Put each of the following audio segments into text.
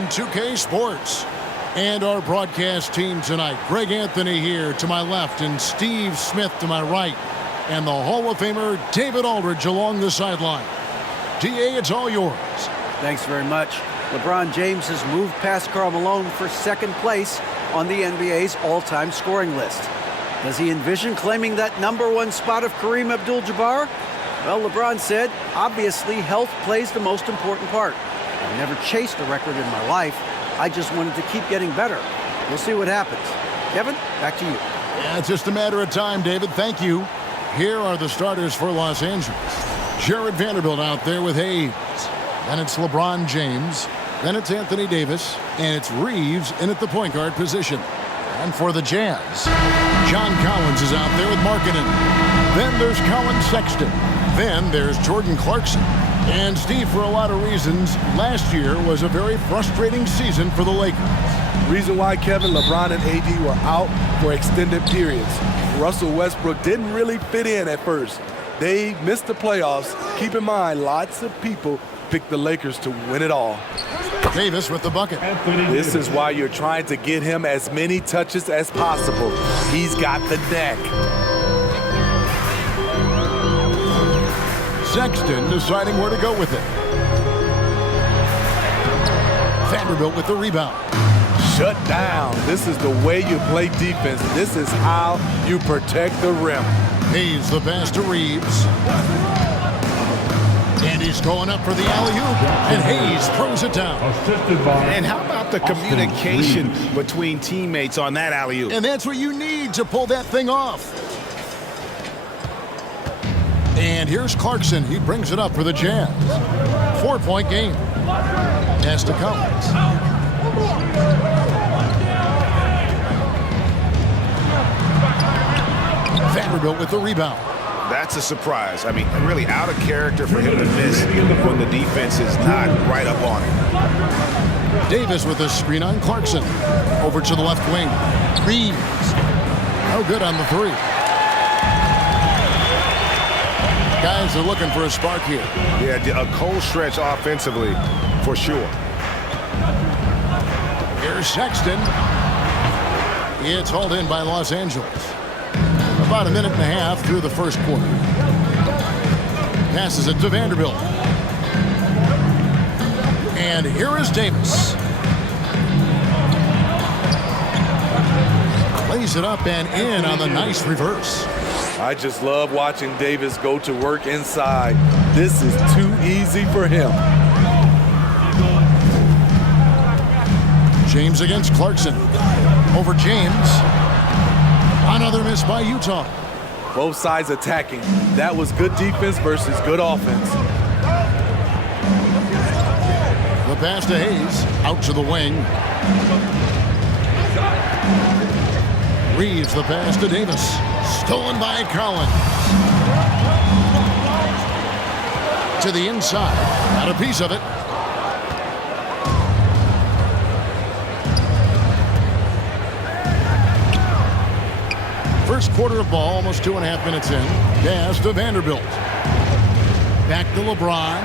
on 2K Sports. And our broadcast team tonight, Greg Anthony here to my left and Steve Smith to my right. And the Hall of Famer David Aldridge along the sideline. DA, it's all yours. Thanks very much. LeBron James has moved past Karl Malone for second place on the NBA's all-time scoring list. Does he envision claiming that #1 spot of Kareem Abdul-Jabbar? Well, LeBron said, obviously health plays the most important part. I've never chased a record in my life. I just wanted to keep getting better. We'll see what happens. Kevin, back to you. Yeah, it's just a matter of time, David. Thank you. Here are the starters for Los Angeles. Jared Vanderbilt out there with Hayes. Then it's LeBron James. Then it's Anthony Davis. And it's Reeves in at the point guard position. And for the Jazz, John Collins is out there with Markkanen. Then there's Colin Sexton. Then there's Jordan Clarkson. And Steve, for a lot of reasons, last year was a very frustrating season for the Lakers. Reason why, Kevin, LeBron and AD were out for extended periods. Russell Westbrook didn't really fit in at first. They missed the playoffs. Keep in mind, lots of people picked the Lakers to win it all. Davis with the bucket. This is why you're trying to get him as many touches as possible. He's got the neck. Sexton deciding where to go with it. Vanderbilt with the rebound. Shut down. This is the way you play defense. This is how you protect the rim. Hayes the pass to Reeves. And he's going up for the alley-oop. And Hayes throws it down. And how about the communication between teammates on that alley-oop? And that's what you need to pull that thing off. And here's Clarkson. He brings it up for the Jazz. 4-point game. Pass to Collins. Vanderbilt with the rebound. That's a surprise. I mean, really out of character for him to miss when the defense is not right up on him. Davis with a screen on Clarkson. Over to the left wing. Reeves. No good on the three. Guys are looking for a spark here. Yeah, a cold stretch offensively, for sure. Here's Sexton. It's hauled in by Los Angeles. About a minute and a half through the first quarter. Passes it to Vanderbilt. And here is Davis. Lays it up and in on the nice reverse. I just love watching Davis go to work inside. This is too easy for him. James against Clarkson. Over James. Another miss by Utah. Both sides attacking. That was good defense versus good offense. The pass to Hayes. Out to the wing. Reeves the pass to Davis. Stolen by Collins. To the inside. Got a piece of it. First quarter of ball, almost 2.5 minutes in. Pass to Vanderbilt. Back to LeBron.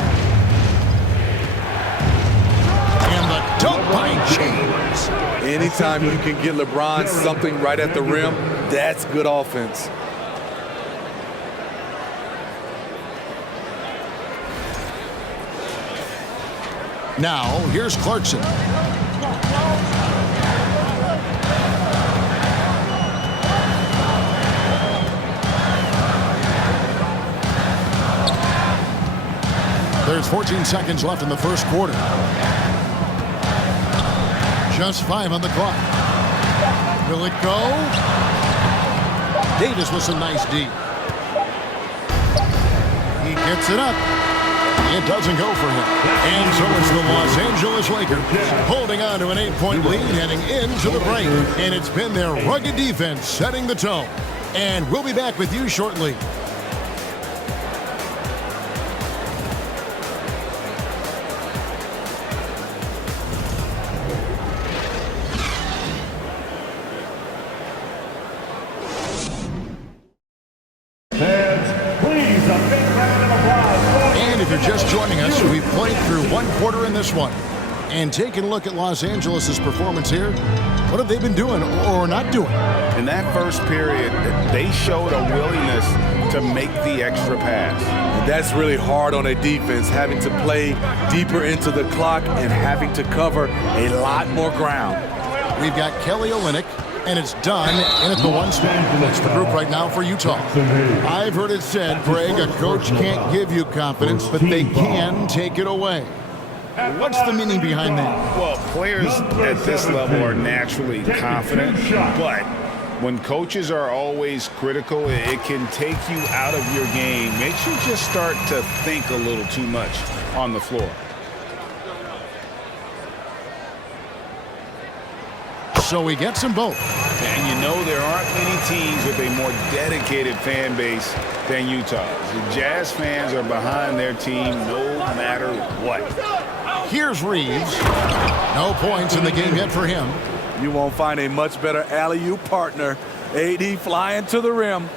And the dunk by James. Anytime you can get LeBron something right at the rim, that's good offense. Now, here's Clarkson. There's 14 seconds left in the first quarter. Just 5 on the clock. Will it go? Davis with some nice D. He gets it up. It doesn't go for him. And so it's the Los Angeles Lakers holding on to an 8-point lead heading into the break. And it's been their rugged defense setting the tone. And we'll be back with you shortly. And if you're just joining us, we've played through one quarter in this one. And taking a look at Los Angeles' performance here, what have they been doing or not doing? In that first period, they showed a willingness to make the extra pass. And that's really hard on a defense, having to play deeper into the clock and having to cover a lot more ground. We've got Kelly Olynyk, and it's done in at the one spot. That's the group right now for Utah. I've heard it said, Greg, a coach can't give you confidence, but they can take it away. What's the meaning behind that? Well, players at this level are naturally confident, but when coaches are always critical, it can take you out of your game. Makes you just start to think a little too much on the floor. So he gets them both. And you know there aren't many teams with a more dedicated fan base than Utah. The Jazz fans are behind their team no matter what. Here's Reeves. No points in the game yet for him. You won't find a much better alley-oop partner. AD flying to the rim.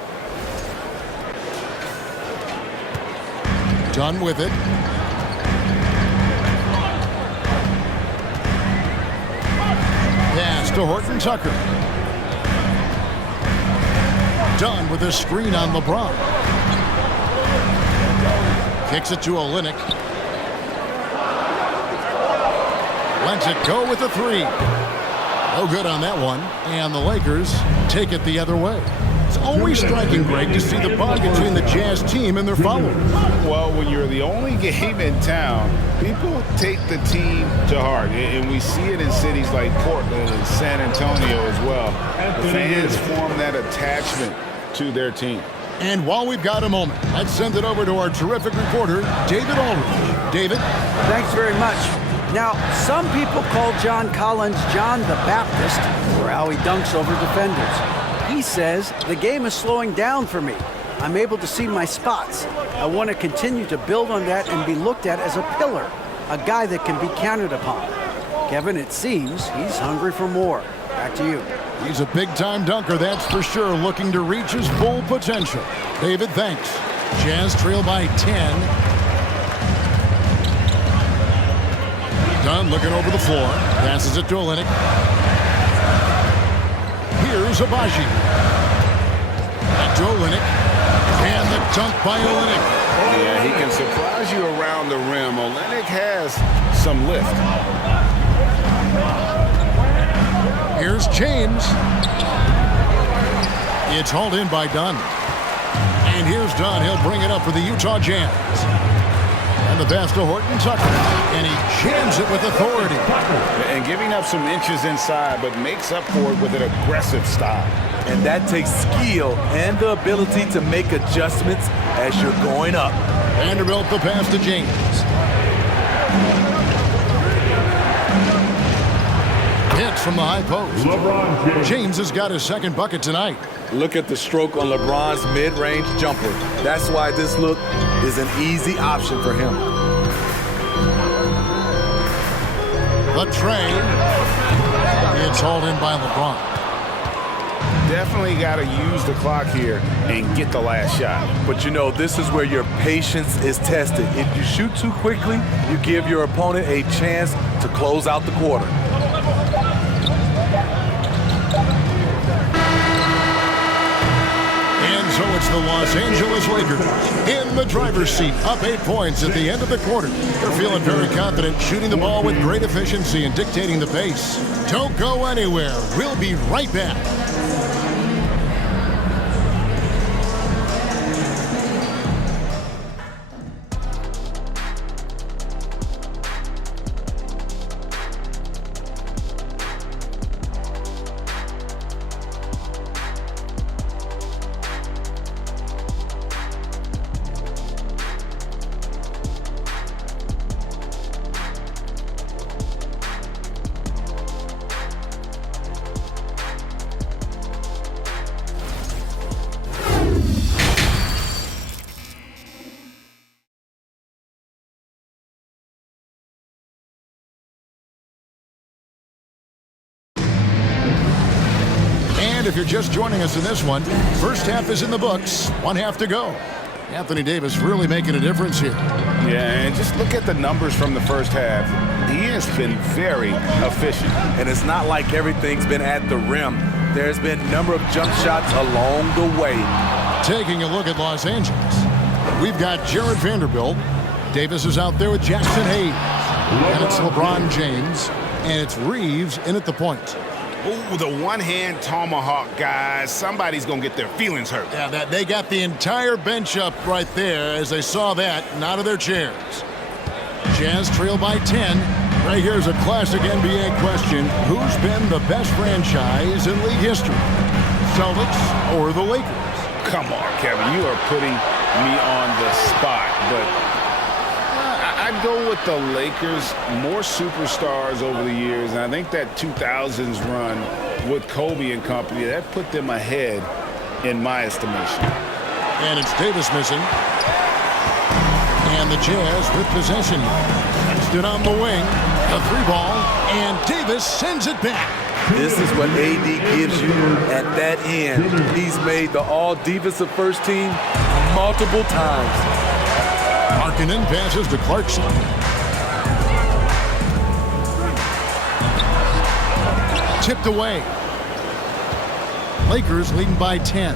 Done with it. Pass to Horton Tucker. Done with a screen on LeBron. Kicks it to Olynyk. Lets it go with a three. No good on that one. And the Lakers take it the other way. It's always striking, Greg, to see the bond between the Jazz team and their followers. Well, when you're the only game in town, people take the team to heart. And we see it in cities like Portland and San Antonio as well. The fans form that attachment to their team. And while we've got a moment, let's send it over to our terrific reporter, David Aldridge. David? Thanks very much. Now, some people call John Collins John the Baptist for how he dunks over defenders. He says, the game is slowing down for me. I'm able to see my spots. I want to continue to build on that and be looked at as a pillar, a guy that can be counted upon. Kevin, it seems he's hungry for more. Back to you. He's a big-time dunker, that's for sure, looking to reach his full potential. David, thanks. Jazz trail by 10. Dunn looking over the floor. Passes it to Olynyk. Here's Abaji. Back to Olynyk. And the dunk by Olynyk. Yeah, he can surprise you around the rim. Olynyk has some lift. Here's James. It's hauled in by Dunn. And here's Dunn. He'll bring it up for the Utah Jazz. And the pass to Horton Tucker. And he jams it with authority. And giving up some inches inside, but makes up for it with an aggressive style. And that takes skill and the ability to make adjustments as you're going up. Vanderbilt the pass to James. Hits from the high post. James has got his second bucket tonight. Look at the stroke on LeBron's mid-range jumper. That's why this look is an easy option for him. The tray. It's hauled in by LeBron. Definitely got to use the clock here and get the last shot. But you know, this is where your patience is tested. If you shoot too quickly, you give your opponent a chance to close out the quarter. And so it's the Los Angeles Lakers in the driver's seat, up 8 points at the end of the quarter. They're feeling very confident, shooting the ball with great efficiency and dictating the pace. Don't go anywhere. We'll be right back. If you're just joining us in this one, first half is in the books, 1 half to go. Anthony Davis really making a difference here. Yeah, and just look at the numbers from the first half. He has been very efficient. And it's not like everything's been at the rim. There's been a number of jump shots along the way. Taking a look at Los Angeles, we've got Jared Vanderbilt. Davis is out there with Jackson Hayes. And it's LeBron James. And it's Reeves in at the point. Ooh, the one-hand tomahawk, guys. Somebody's going to get their feelings hurt. Yeah, they got the entire bench up right there as they saw that and out of their chairs. Jazz trail by 10. Right here's a classic NBA question. Who's been the best franchise in league history? Celtics or the Lakers? Come on, Kevin. You are putting me on the spot, but I'd go with the Lakers. More superstars over the years, and I think that 2000s run with Kobe and company, that put them ahead in my estimation. And it's Davis missing. And the Jazz with possession. Stood on the wing, a three ball, and Davis sends it back. This is what AD gives you at that end. He's made the all-defensive first team multiple times. Markkanen passes to Clarkson. Tipped away. Lakers leading by 10.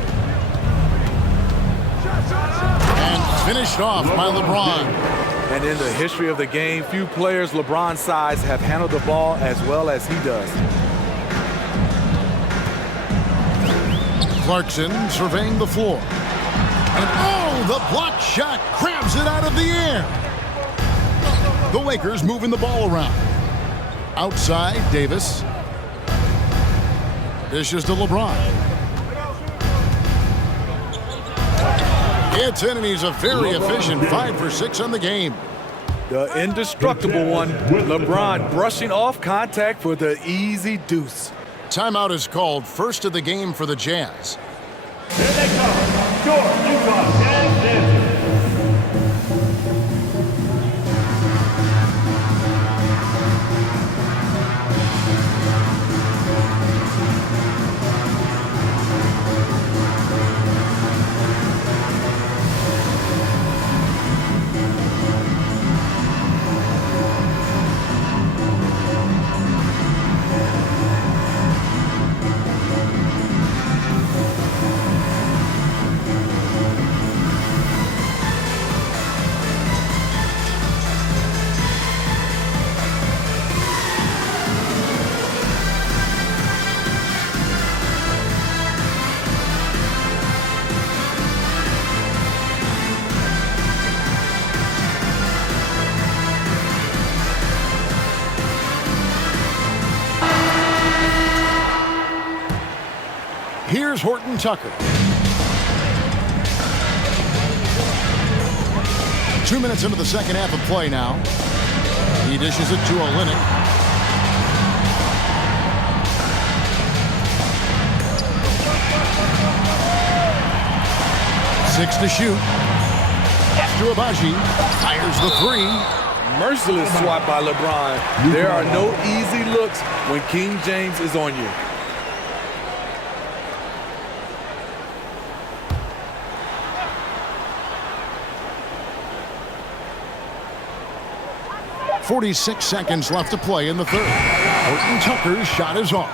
And finished off by LeBron. And in the history of the game, few players LeBron's size have handled the ball as well as he does. Clarkson surveying the floor. And oh, the block shot grabs it out of the air. The Lakers moving the ball around. Outside, Davis. Dishes to LeBron. It's in, and he's a very efficient 5 for 6 on the game. The indestructible one, LeBron brushing off contact for the easy deuce. Timeout is called, first of the game for the Jazz. Here they come, your Utah Jazz Dancers. Here's Horton Tucker. 2 minutes into the second half of play now. He dishes it to Olynyk. Six to shoot. To Abaji. Fires the three. Merciless swat by LeBron. There are no easy looks when King James is on you. .46 seconds left to play in the third. Horton Tucker's shot is off.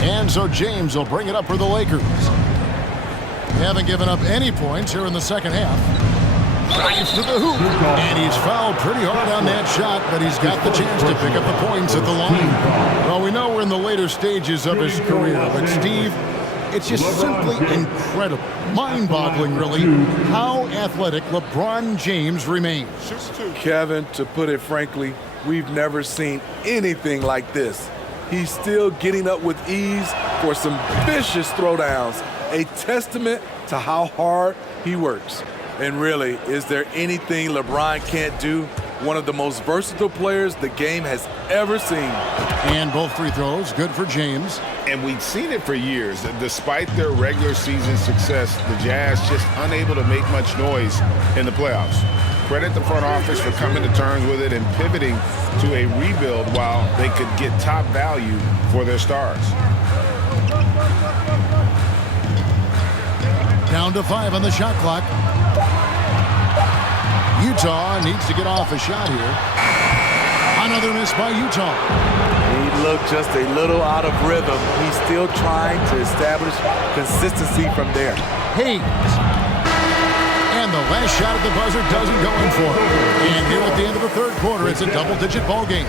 And so James will bring it up for the Lakers. They haven't given up any points here in the second half. Drives to the hoop. And he's fouled pretty hard on that shot, but he's got the chance to pick up the points at the line. Well, we know we're in the later stages of his career, but Steve, it's just simply incredible, mind-boggling really, how athletic LeBron James remains. Kevin, to put it frankly, we've never seen anything like this. He's still getting up with ease for some vicious throwdowns, a testament to how hard he works. And really, is there anything LeBron can't do? One of the most versatile players the game has ever seen. And both free throws, good for James. And we've seen it for years. Despite their regular season success, the Jazz just unable to make much noise in the playoffs. Credit the front office for coming to terms with it and pivoting to a rebuild while they could get top value for their stars. Down to 5 on the shot clock. Utah needs to get off a shot here. Another miss by Utah. He looked just a little out of rhythm. He's still trying to establish consistency from there. Hayes. And the last shot at the buzzer doesn't go in for him. And here at the end of the third quarter, it's a double-digit ball game.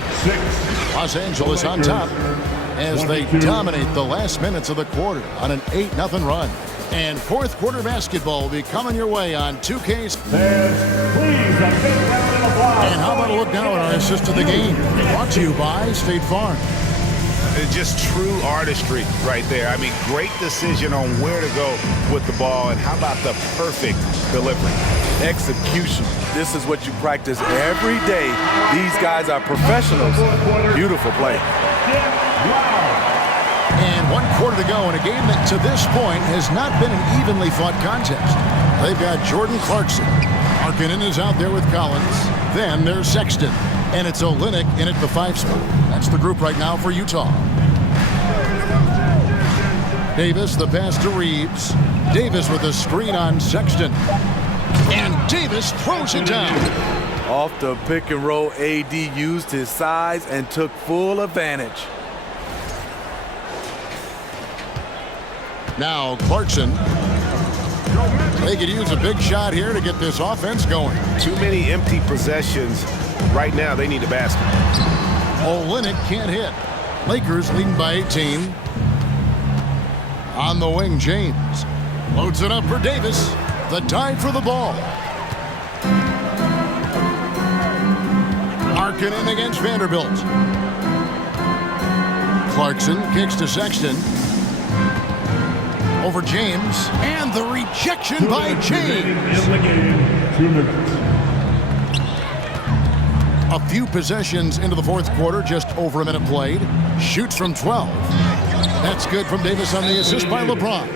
Los Angeles on top as they dominate the last minutes of the quarter on an 8-0 run. And fourth quarter basketball will be coming your way on 2K's. And how about a look now at our assist of the game? Brought to you by State Farm. It's just true artistry right there. I mean, great decision on where to go with the ball, and how about the perfect delivery? Execution. This is what you practice every day. These guys are professionals. Beautiful play. And 1 quarter to go in a game that to this point has not been an evenly fought contest. They've got Jordan Clarkson. Markkanen is out there with Collins. Then there's Sexton. And it's Olynyk in at the 5 spot. That's the group right now for Utah. Davis, the pass to Reeves. Davis with a screen on Sexton. And Davis throws it down. Off the pick and roll, AD used his size and took full advantage. Now Clarkson. They could use a big shot here to get this offense going. Too many empty possessions. Right now, they need a basket. Olynyk can't hit. Lakers leading by 18. On the wing, James. Loads it up for Davis. The dive for the ball. Markkanen against Vanderbilt. Clarkson kicks to Sexton. Over James. And the rejection by James. 2 minutes. A few possessions into the fourth quarter, just over a minute played. Shoots from 12. That's good from Davis on the assist by LeBron.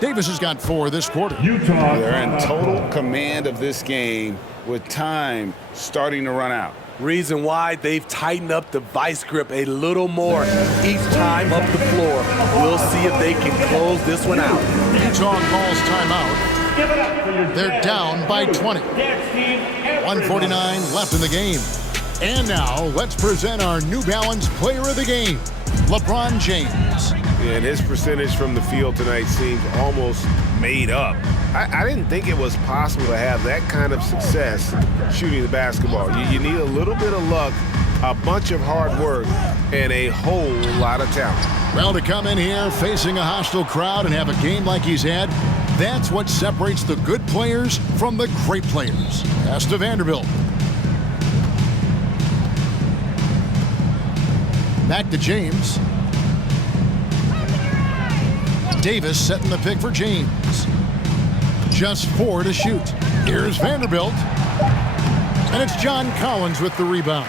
Davis has got 4 this quarter. Utah. They're in total command of this game with time starting to run out. Reason why they've tightened up the vice grip a little more each time up the floor. We'll see if they can close this one out. Utah calls timeout. They're down by 20. 1:49 left in the game. And now let's present our New Balance player of the game, LeBron James. And his percentage from the field tonight seems almost made up. I didn't think it was possible to have that kind of success shooting the basketball. You need a little bit of luck, a bunch of hard work, and a whole lot of talent. Well, to come in here facing a hostile crowd and have a game like he's had, that's what separates the good players from the great players. Pass to Vanderbilt. Back to James. Davis setting the pick for James. Just 4 to shoot. Here's Vanderbilt. And it's John Collins with the rebound.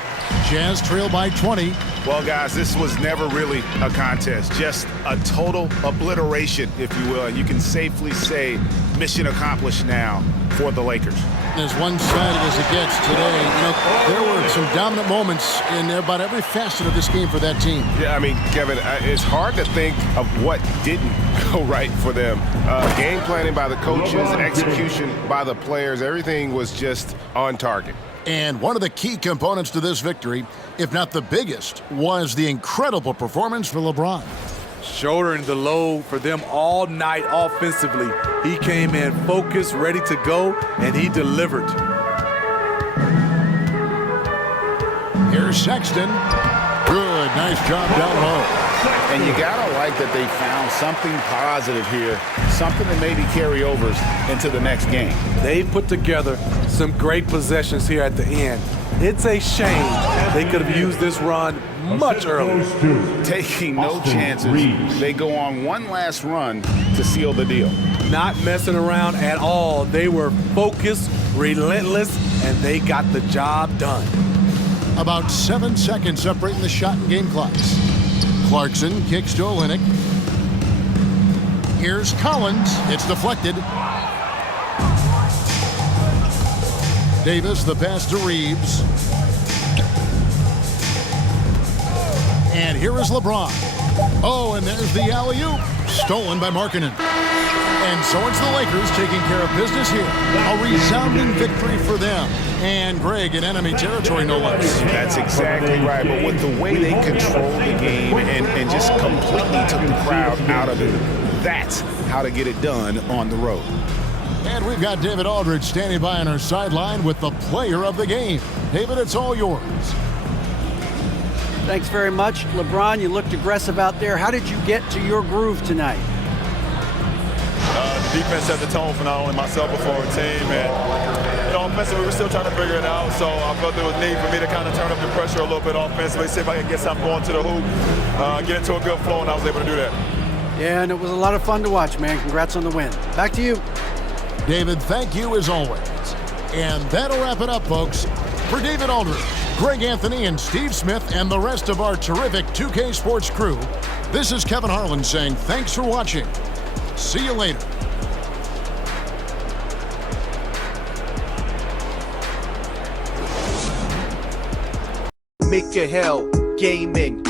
Jazz trail by 20. Well, guys, this was never really a contest, just a total obliteration, if you will. And you can safely say mission accomplished now for the Lakers. As one-sided as it gets today, there were some dominant moments in about every facet of this game for that team. Yeah, I mean, Kevin, it's hard to think of what didn't go right for them. Game planning by the coaches, execution by the players, everything was just on target. And one of the key components to this victory, if not the biggest, was the incredible performance for LeBron. Shouldering the load for them all night offensively. He came in focused, ready to go, and he delivered. Here's Sexton. Good, nice job down low. And you gotta like that they found something positive here, something that maybe carry overs into the next game. They've put together some great possessions here at the end. It's a shame they could have used this run much earlier. Taking no chances, they go on one last run to seal the deal. Not messing around at all. They were focused, relentless, and they got the job done. About 7 seconds separating the shot and game clocks. Clarkson kicks to Olynyk. Here's Collins. It's deflected. Davis, the pass to Reeves. And here is LeBron. Oh, and there's the alley-oop. Stolen by Markkanen. And so it's the Lakers taking care of business here. A resounding victory for them. And Greg in enemy territory, no less. That's exactly right. But with the way they controlled the game and just completely took the crowd out of it, that's how to get it done on the road. And we've got David Aldridge standing by on our sideline with the player of the game. David, it's all yours. Thanks very much. LeBron, you looked aggressive out there. How did you get to your groove tonight? The defense set the tone for not only myself but for our team. And offensively, we were still trying to figure it out. So I felt there was need for me to kind of turn up the pressure a little bit offensively, see if I could get something going to the hoop, get into a good flow, and I was able to do that. Yeah, and it was a lot of fun to watch, man. Congrats on the win. Back to you. David, thank you as always. And that'll wrap it up, folks. For David Aldridge, Greg Anthony, and Steve Smith, and the rest of our terrific 2K Sports crew, this is Kevin Harlan saying thanks for watching. See you later. Make your hell gaming